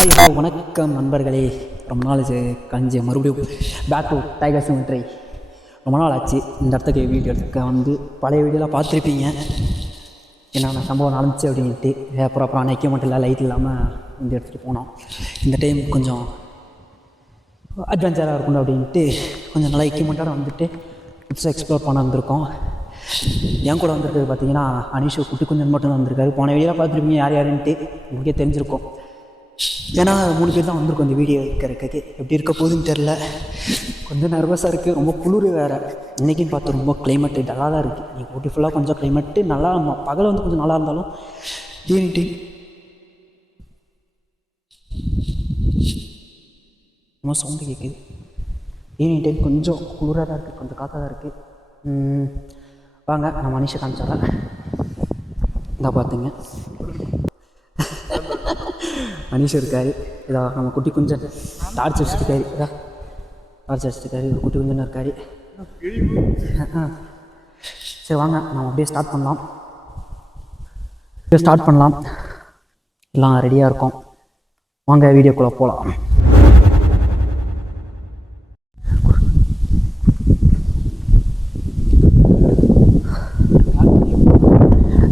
Hello வணக்கம் நண்பர்களே. ரொம்ப நாள் கழிஞ்சு மறுபடியும் பேக் டு டைகர் சிமெட்ரி. ரொம்ப நாள் ஆச்சு இந்த இடத்துக்கு வீடியோ எடுக்க வந்து. பழைய வீடியோலாம் பார்த்துருப்பீங்க, என்னென்ன சம்பவம் நடந்துச்சு அப்படின்ட்டு. அப்புறம் எக்யூப்மெண்ட் இல்லை, லைட் இல்லாமல் வந்து எடுத்துகிட்டு போனோம். இந்த டைம் கொஞ்சம் அட்வென்ச்சராக இருக்கணும் அப்படின்ட்டு கொஞ்சம் நல்லா எக்யூப்மெண்ட்டோட வந்துட்டு புதுசாக எக்ஸ்ப்ளோர் பண்ண வந்திருக்கோம். என் கூட வந்திருக்கிறது பார்த்தீங்கன்னா அனிஷு குட்டி குஞ்சன் மட்டும் தான் வந்திருக்காரு. போன வீடியோலாம் பார்த்துருப்பீங்க யார் யாருன்ட்டு, உங்களுக்கே தெரிஞ்சிருக்கும். ஏன்னா 3 பேர் தான் வந்திருக்கோம் இந்த வீடியோ வைக்கிறதுக்கு. எப்படி இருக்க போகுதுன்னு தெரில, கொஞ்சம் நர்வஸாக இருக்குது. ரொம்ப குளிர் வேறு. இன்றைக்கின்னு பார்த்து ரொம்ப கிளைமேட்டு டல்லாக தான் இருக்குது. நீங்கள் ஊட்டி ஃபுல்லாக கொஞ்சம் கிளைமேட்டு நல்லா, பகல் வந்து கொஞ்சம் நல்லா இருந்தாலும் ஈவினிங் ரொம்ப சவுண்டு கேட்குது. ஈவினிங் டைம் கொஞ்சம் குளிராக தான் இருக்குது, கொஞ்சம் காற்றாக தான் இருக்குது. வாங்க நான் மனுஷை காமிச்சிட்றேன். இந்தா பார்த்துங்க, மனுஷன் இருக்கார். இதா நம்ம குட்டி குஞ்சன் டார்ச் வச்சுருக்காரு. இதா டார்ச் வச்சுருக்காரு, ஒரு குட்டி குஞ்சன் இருக்கார். சரி வாங்க நம்ம அப்படியே ஸ்டார்ட் பண்ணலாம். எல்லாம் ரெடியாக இருக்கோம். வாங்க வீடியோக்குள்ளே போகலாம்.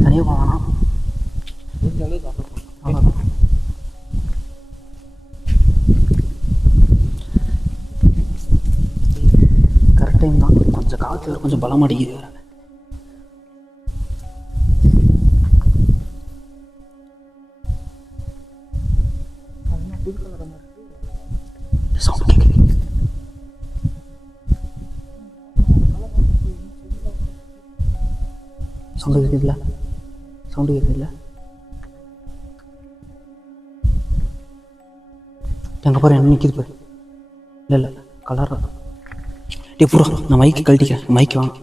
தனியாக போகலாம். கரெக்ட் டைம் தான். கொஞ்சம் காற்று கொஞ்சம் பலம் அடிக்குது வேறு. சவுண்ட் கேட்குது. சவுண்டு கேட்குதுல்ல. எங்கே பாரு என்ன நிற்கிது பாரு. இல்லை கலராக டே பூரா. நான் மைக்கு கழட்டிக்கிறேன். மைக்கு வாங்க.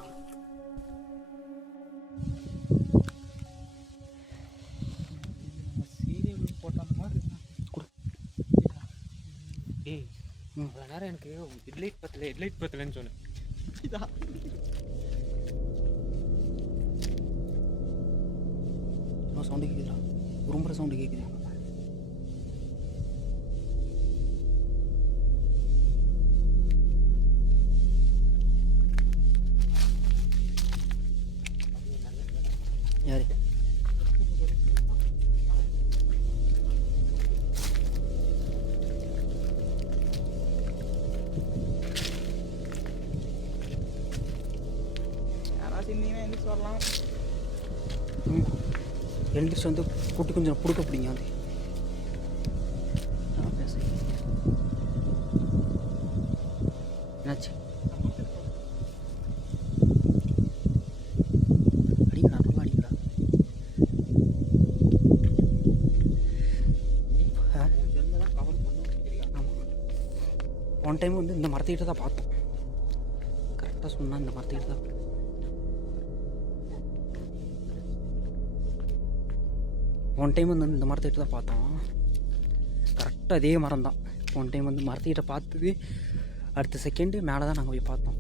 அவ்வளோ நேரம் எனக்கு ஹெட்லைட் பத்தலன்னு சொன்னேன். சவுண்டு கேட்குதுடா, ரொம்ப சவுண்டு கேட்குது. யாரு எழுந்திரிச்சு வந்து குட்டி கொஞ்சம் பிடிக்க பிடிங்க வந்து. என்னாச்சு? அடிக்கடா, நல்லா அடிக்கடா. ஒன் டைம் வந்து இந்த மரத்துக்கிட்ட தான் பார்த்தோம். கரெக்டாக சொன்னால் இந்த மரத்துக்கிட்ட தான். ஒன் டைம் வந்து இந்த மரத்துக்கிட்ட தான் பார்த்தோம். கரெக்டாக அதே மரம் தான். ஒன் டைம் வந்து மரத்துக்கிட்ட பார்த்தது, அடுத்த செகண்டு மேலே தான் நாங்கள் போய் பார்த்தோம்.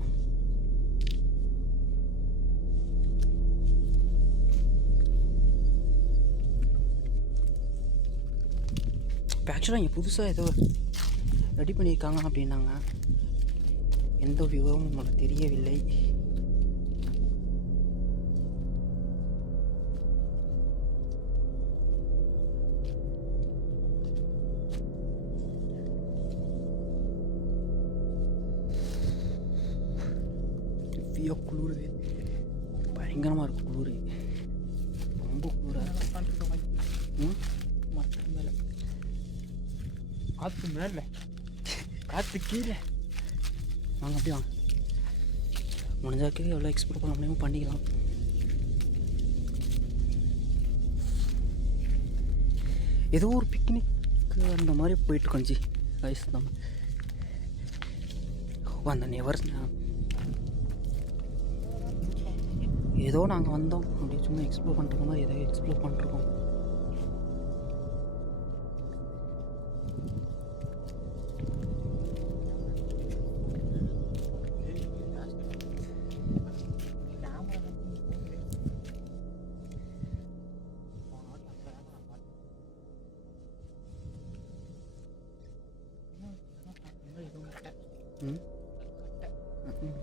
இப்போ ஆக்சுவலாக இங்கே புதுசாக ஏதோ ரெடி பண்ணியிருக்காங்க அப்படின்னாங்க. எந்த விவரமும் நமக்கு தெரியவில்லை. குளிருது, பயங்கரமாக இருக்கும் குளிர். ரொம்ப குளிராக மரத்துக்கு மேலே, காற்று மேலே, காற்று கீழே. வாங்க அப்படி வாங்க. முடிஞ்சாக்கு எவ்வளோ எக்ஸ்ப்ளோர் பண்ண முடியுமோ பண்ணிக்கலாம். ஏதோ ஒரு பிக்னிக்கு அந்த மாதிரி போயிட்டுருக்கோம் ஜி வயசு தான். அந்த நெவர்ஸ் ஏதோ நாங்கள் வந்தோம் அப்படி சும்மா எக்ஸ்ப்ளோர் பண்ணுற மாதிரி ஏதோ எக்ஸ்ப்ளோர் பண்ணிருக்கோம். ம் கட்டை ம்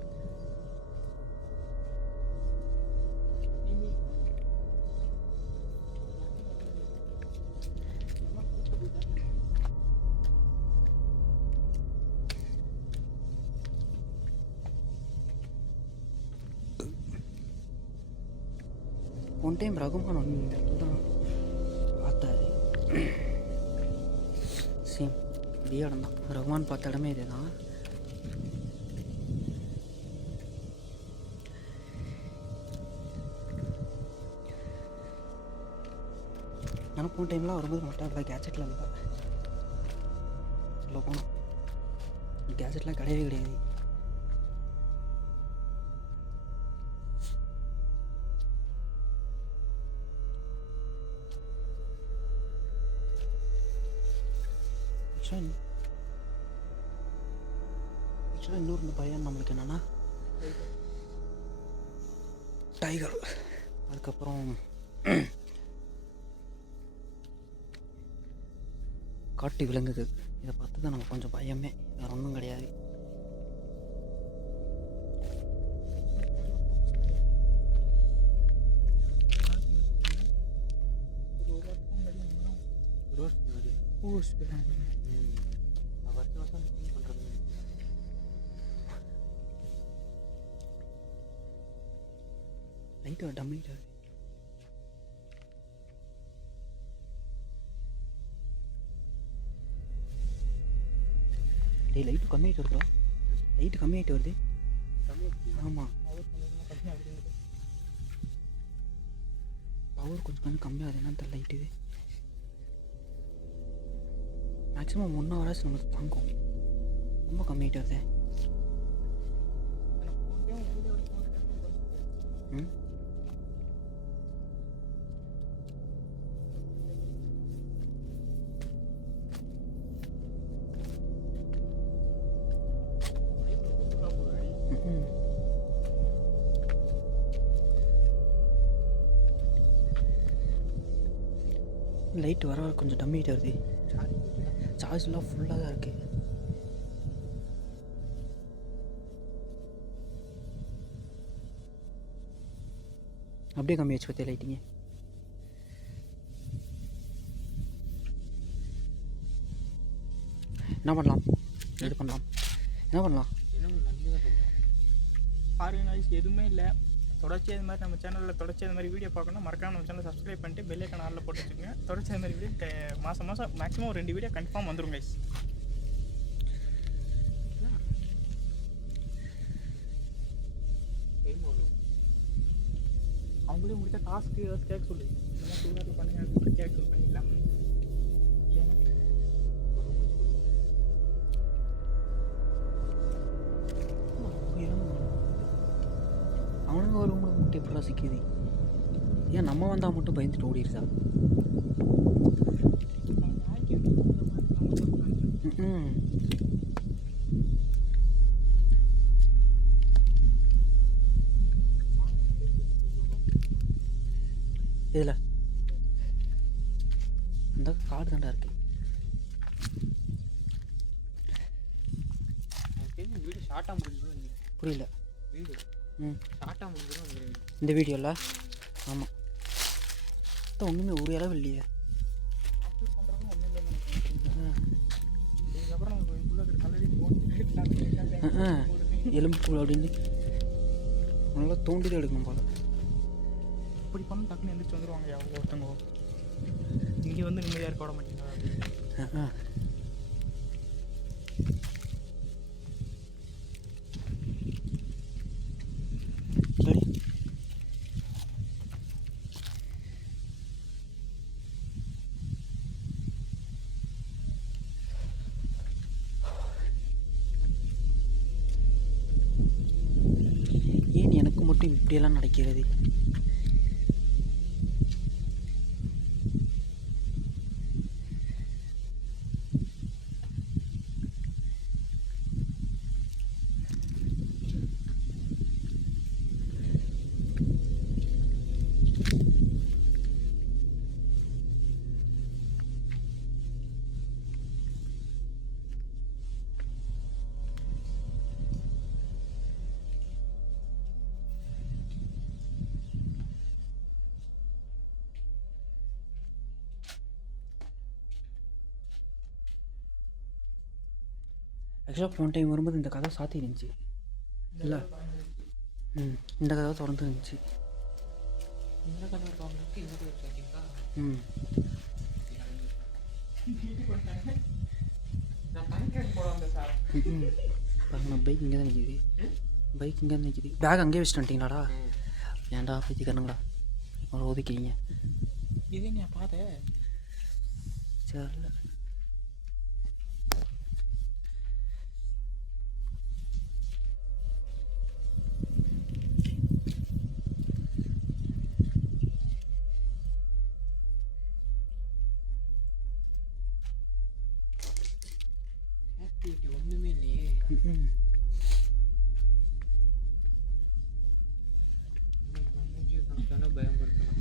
ஒன் டைம் ரகுமான் வந்து இந்த இடத்துல தான் பார்த்தாரு. சேம் இதே இடம் தான். ரகுமான் பார்த்த இடமே இதே தான். ஆனால் போன டைம்லாம் வரும்போது மட்டும் அதில் கேஜெட்டில் இல்லை. சொல்ல போனோம் கேஜெட்லாம் கிடையவே கிடையாது. ஆக்சுவலாக இன்னொரு இந்த பையன் நம்மளுக்கு என்னென்னா டைகர், அதுக்கப்புறம் காட்டு விலங்குகள், இதை பார்த்து தான் நம்ம கொஞ்சம் பயமே, வேறு ஒன்றும் கிடையாது. லைட்டு டம்மிட்டு டேய் லைட்டு கம்மியாகிட்டு வருதா? லைட்டு கம்மியாகிட்டு வருது. ஆமாம் பவர் கொஞ்சம் கம்மியாகுது. என்னன்னு தெரியல. லைட்டு இது மேக்ஸிமம் 1 ஹவராச்சு நம்மளுக்கு தாங்கும். ரொம்ப கம்மியாகிட்டு வருது. ம் லைட் வர கொஞ்சம் டம்மிட்டு வருது. சார்ஜ்லாம் ஃபுல்லாக தான் இருக்குது. அப்படியே கம்மியாச்சு பற்றிய லைட்டிங்க. என்ன பண்ணலாம்? இது பண்ணலாம். என்ன பண்ணலாம்? பாருங்க guys, எதுவுமே இல்லை. தொடர்ச்சி இது மாதிரி நம்ம சேனலில் தொடர்ச்சி அது மாதிரி வீடியோ பார்க்கணும். மறக்காம நம்ம சேனலை சப்ஸ்கிரைப் பண்ணிட்டு பெல் ஐக்கான் ஆல்ல போட்டு வச்சுக்கோங்க. தொடர்ச்சி அது மாதிரி வீடியோ மாதம் மேக்ஸிமம் ஒரு 2 வீடியோ கன்ஃபார்ம் வந்துடும் guys. அவங்களே முடிச்ச டாஸ்க்கு ஏதாவது கேட்க சொல்லு. இல்லைன்னா 2 ஹவரில் பண்ணுங்க, கேட்க சொல்லி பண்ணிடலாம். அவனுங்க ஒரு ரூமில் மட்டும் எப்படா சிக்கிது? ஏன் நம்ம வந்தால் மட்டும் பயந்துட்டு ஓடிடுச்சா? ம் இதில் அந்த காடு தாண்டா இருக்கு. வீடு ஷார்ட்டாக முடிஞ்சிடும். புரியல. வீடு ம் ஷார்ட்டாக முடிஞ்சிடும் இந்த வீடியோவில். ஆமாம் தான் ஒன்றுமே ஒரு அளவு இல்லையே. இதுக்கப்புறம் நம்ம உள்ள கல்லடி போட்டு எலும்பு பூ அப்படின்னு நல்லா தோண்டிதான் எடுக்கணும் போல. இப்படி பண்ண டக்குன்னு எந்திரிச்சு வந்துடுவாங்க ஒருத்தவங்க. இங்கே வந்து நிம்மதியாக இருக்க விட மாட்டீங்களா? சரி ஏன் எனக்கு மட்டும் இப்படியெல்லாம் நடக்கிறது? ஆக்சுவலாக போன டைம் வரும்போது இந்த கதை சாத்தி இருந்துச்சு இல்லை. இந்த கதை திறந்து இருந்துச்சு. இந்த கலர் தோணுக்கு இந்த கலர் வச்சிருக்கீங்களா? நான் கனெக்ட் போட வந்தேன் சார். பைக் இங்கே தான் நிற்கிது. பைக் இங்கே தான் நிற்கிது. பேக் அங்கேயே வச்சுட்டு வந்துட்டீங்களாடா? ஏன்டா பைத்தியக்காரனுங்களா அவரை ஒதுக்கிங்க. இதே நீ பார்த்தேன். சரி ஆக்டிவிட்டி ஒன்றுமே இல்லையே. பயன்படுத்தலாம்.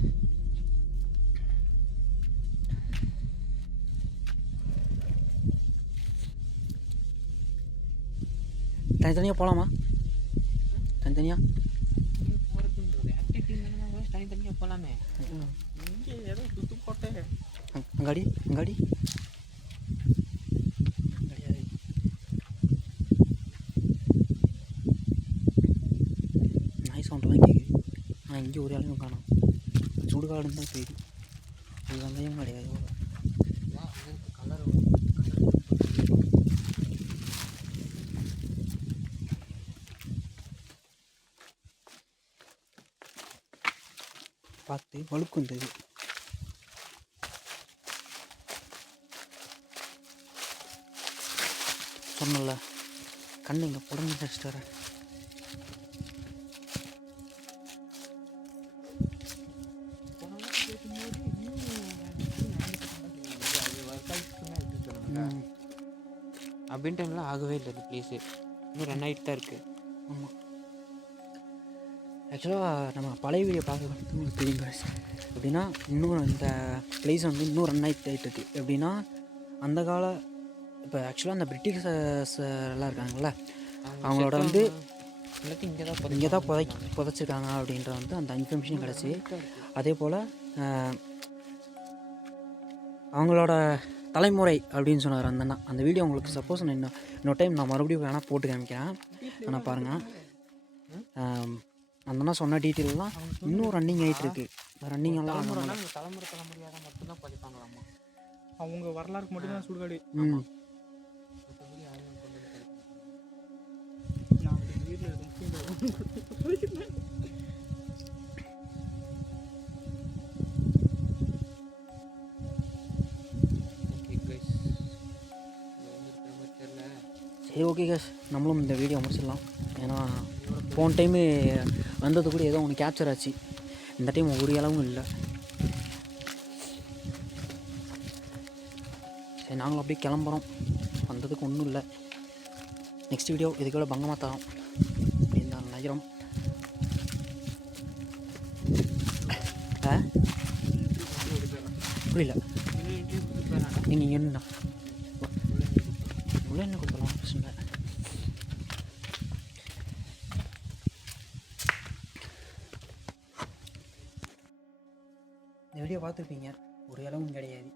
தனித்தனியாக போகலாமா? தனித்தனியாக ஆக்டிவிட்டி தனித்தனியாக போகலாமே. இங்கே ஏதோ சுத்து போட்டேன். அங்காடி அங்காடி நாய் சவுண்டெல்லாம் கேட்குது. ஆனால் இங்கே ஒரு ஆளும் காணும். சுடுகாடுன்னு தான் தெரியுது. இது வந்தையும் கிடையாது. கலர் பார்த்து வழுக்கு வந்தது. சொன்னல கண்ணு இங்கே புடம்பு வச்சுட்டு வரேன். அப்படின்னு டைம்லாம் ஆகவே இல்லை அந்த பிளேஸு. இன்னும் ரன் ஆகிட்டு தான் இருக்குது. ஆமாம். ஆக்சுவலாக நம்ம பழைய வீடியோ பார்க்க உங்களுக்கு தெரியும் guys. எப்படின்னா இன்னும் இந்த பிளேஸ் வந்து இன்னும் ரன் ஆகிட்டு இருக்குது. எப்படின்னா அந்த கால இப்போ ஆக்சுவலாக அந்த பிரிட்டிஷர்ஸ் எல்லாம் இருக்காங்கல்ல, அவங்களோட வந்து எல்லாத்தையும் இங்கே தான் புதைச்சிருக்காங்க அப்படின்ற வந்து அந்த இன்ஃபர்மேஷன் கிடச்சி. அதே போல் அவங்களோட தலைமுறை அப்படின்னு சொன்னார் அந்த அண்ணா. அந்த வீடியோ உங்களுக்கு சப்போஸ் நான் இன்னொரு டைம் நான் மறுபடியும் வேணால் போட்டு காமிக்கிறேன். ஆனால் பாருங்கள், அந்த அண்ணா சொன்ன டீட்டெயிலெலாம் இன்னும் ரன்னிங் ஆகிட்டு இருக்கு. ரன்னிங் எல்லாம் தலைமுறையாக மட்டும்தான் பதிப்பாங்களாமா. அவங்க வரலாறுக்கு மட்டும்தான் சுடுகாடு. நான் வீட்டில் இருக்கேன். சரி ஓகே கேஸ், நம்மளும் இந்த வீடியோ முடிச்சிடலாம். ஏன்னா போன டைமு வந்தது கூட ஏதோ ஒன்று கேப்சர் ஆச்சு. இந்த டைம் ஒரு அளவும் இல்லை. சரி நாங்களும் அப்படியே கிளம்புறோம். வந்ததுக்கு ஒன்றும் இல்லை. நெக்ஸ்ட் வீடியோ இதுக்கூட பங்கமாக தரோம் அப்படின்னு நான் நினைக்கிறோம். புரியல. நீங்கள் என்ன உள்ள என்ன கொடுத்துடலாம் பிரச்சனை. இந்த வீடியோ பார்த்துருப்பீங்க. ஒரு அளவும் கிடையாது.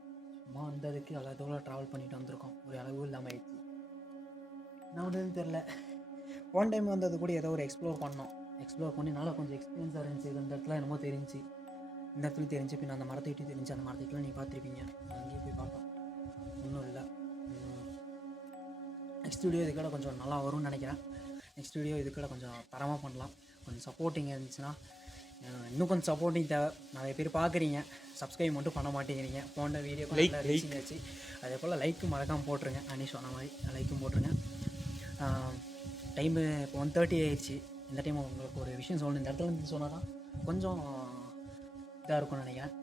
சும்மா வந்ததுக்கு எல்லாத்தோட ட்ராவல் பண்ணிட்டு வந்திருக்கோம். ஒரு அளவு இல்லாமல் ஆயிடுச்சு. என்ன ஒன்றுன்னு தெரில. ஒன் டைம் வந்தது கூட ஏதோ ஒரு எக்ஸ்ப்ளோர் பண்ணி நல்லா கொஞ்சம் எக்ஸ்பீரியன்ஸாக இருந்துச்சு. இந்த இடத்துல என்னமோ தெரிஞ்சு, இந்த இடத்துல தெரிஞ்சு, பின் அந்த மரத்துக்கிட்டே தெரிஞ்சு. அந்த மரத்துக்கிட்டலாம் நீங்கள் பார்த்துருப்பீங்க. அங்கேயே போய் பார்த்தோம். ஒன்றும் இல்லை. நெக்ஸ்ட் வீடியோ இதுக்கூட கொஞ்சம் நல்லா வரும்னு நினைக்கிறேன். நெக்ஸ்ட் வீடியோ இதுக்கூட கொஞ்சம் தரமாக பண்ணலாம். கொஞ்சம் சப்போர்ட்டிங் இருந்துச்சுன்னா, இன்னும் கொஞ்சம் சப்போர்ட்டிங் தேவை. நிறைய பேர் பார்க்குறீங்க, சப்ஸ்கிரைப் மட்டும் பண்ண மாட்டேங்கிறீங்க. போன வீடியோ ரீச்சிங் ஆச்சு. அதே போல் லைக்கும் மறக்காமல் போட்டுருங்க. அனீஷ் சொன்ன மாதிரி லைக்கும் போட்டுருங்க. டைமு இப்போ 1:30 ஆயிடுச்சு. இந்த டைம் உங்களுக்கு ஒரு விஷயம் சொல்லணும். இந்த இடத்துல இருந்து சொன்னால் தான் கொஞ்சம் இதாக இருக்கும்னு நினைக்கிறேன்.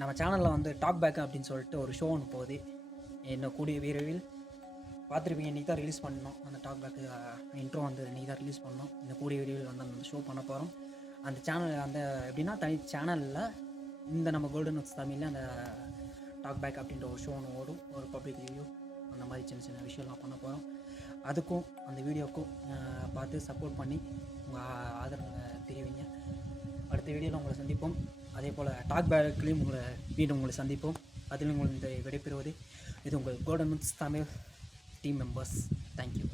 நம்ம சேனலில் வந்து டாக் பேக் அப்படின்னு சொல்லிட்டு ஒரு ஷோ ஒன்று போகுது. என்ன கூடிய விரைவில் பார்த்துருப்பீங்க. இன்றைக்கி தான் ரிலீஸ் பண்ணோம். அந்த டாக் பேக்கு இன்ட்ரோ வந்து இன்றைக்கி தான் ரிலீஸ் பண்ணோம். இந்த கூடிய விரைவில் வந்து அந்த ஷோ பண்ண போகிறோம். அந்த சேனல் அந்த எப்படின்னா தனி சேனலில் இந்த நம்ம கோல்டன் நோட்ஸ் தமிழில் அந்த டாக் பேக் அப்படின்ற ஒரு ஷோ ஒன்று ஓடும். ஒரு பப்ளிக் ரிவ்யூ அந்த மாதிரி சின்ன சின்ன விஷயம்லாம் பண்ண போகிறோம். அதுக்கும் அந்த வீடியோக்கும் பார்த்து சப்போர்ட் பண்ணி உங்கள் ஆதரவை தெரிவிங்க. அடுத்த வீடியோவில் உங்களை சந்திப்போம். அதே போல் டாக் பேக்லேயும் உங்களை சந்திப்போம். அதில் உங்களை இந்த விடைபெறுவது இது உங்கள் golden notes Tamil. Team members. Thank you.